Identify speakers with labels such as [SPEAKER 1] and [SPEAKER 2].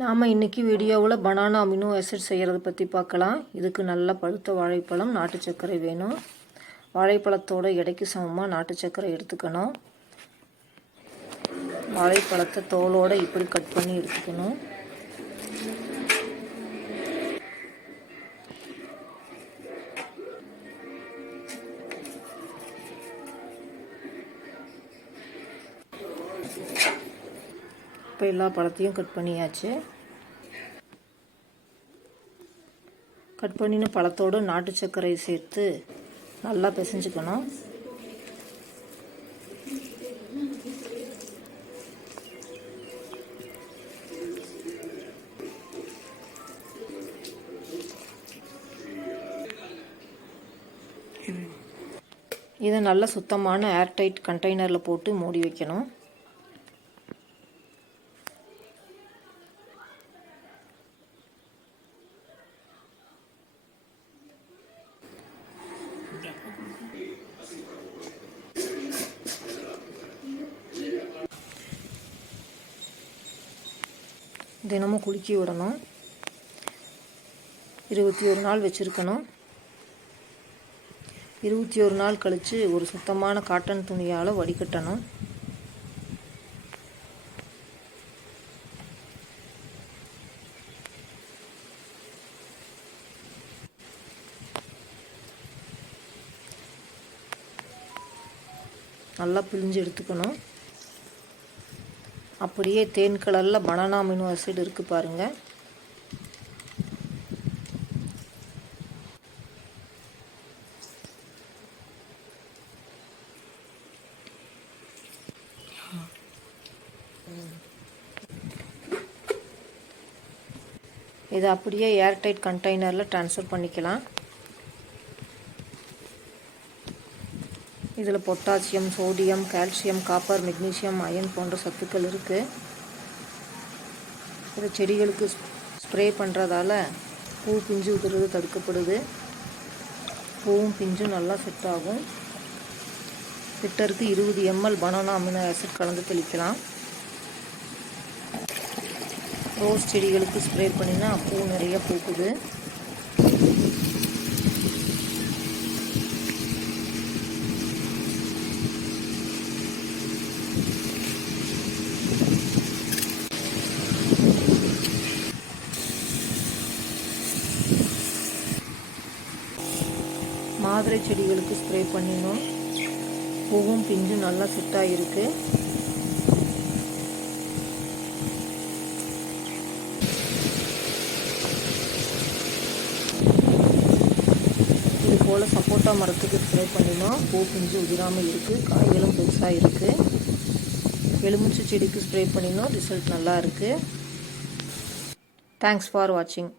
[SPEAKER 1] நாம் இன்றைக்கி வீடியோவில் பனானா அமினோ ஆசிட் செய்கிறத பற்றி பார்க்கலாம். இதுக்கு நல்ல பழுத்த வாழைப்பழம் நாட்டு சர்க்கரை வேணும். வாழைப்பழத்தோட எடைக்கு சமமாக நாட்டு சர்க்கரை எடுத்துக்கணும். வாழைப்பழத்தை தோலோடு இப்படி கட் பண்ணி எடுத்துக்கணும். இப்போ எல்லா பழத்தையும் கட் பண்ணியாச்சு. கட் பண்ணின பழத்தோடு நாட்டு சர்க்கரை சேர்த்து நல்லா பிசைஞ்சுக்கணும். இதை நல்ல சுத்தமான ஏர்டைட் கண்டெய்னரில் போட்டு மூடி வைக்கணும். தினமும் குலுக்கி விடணும். இருபத்தி ஒரு நாள் வச்சுருக்கணும். இருபத்தி ஒரு நாள் கழித்து ஒரு சுத்தமான காட்டன் துணியால் வடிகட்டணும். நல்லா பிழிஞ்சு எடுத்துக்கணும். அப்படியே தேன் கலரில் பனானா அமினோ ஆசிட் இருக்குது பாருங்கள் இதை அப்படியே ஏர்டைட் கண்டெய்னரில் ட்ரான்ஸ்ஃபர் பண்ணிக்கலாம். இதில் potassium sodium calcium copper magnesium iron போன்ற சத்துக்கள் இருக்குது இதை செடிகளுக்கு ஸ்ப்ரே பண்ணுறதால பூ பிஞ்சு உதிர்றது தடுக்கப்படுது. பூவும் பிஞ்சும் நல்லா செட் ஆகும். லிட்டருக்கு இருபது எம்எல் பனானா அமினோ ஆசிட் கலந்து தெளிக்கலாம். ரோஸ் செடிகளுக்கு ஸ்ப்ரே பண்ணினா பூ நிறைய பூக்குது. மாதுளை செடிகளுக்கு ஸ்ப்ரே பண்ணிடணும் பூவும் பிஞ்சும் நல்லா செட்டாக இருக்குது இது போல் சப்போட்டா மரத்துக்கு ஸ்ப்ரே பண்ணினோம். பூ பிஞ்சு உதிராமல் இருக்குது காய்களும் பெருசாக இருக்குது எலுமிச்சை செடிக்கு ஸ்ப்ரே பண்ணினோம். ரிசல்ட் நல்லா இருக்குது தேங்க்ஸ் ஃபார் வாட்சிங்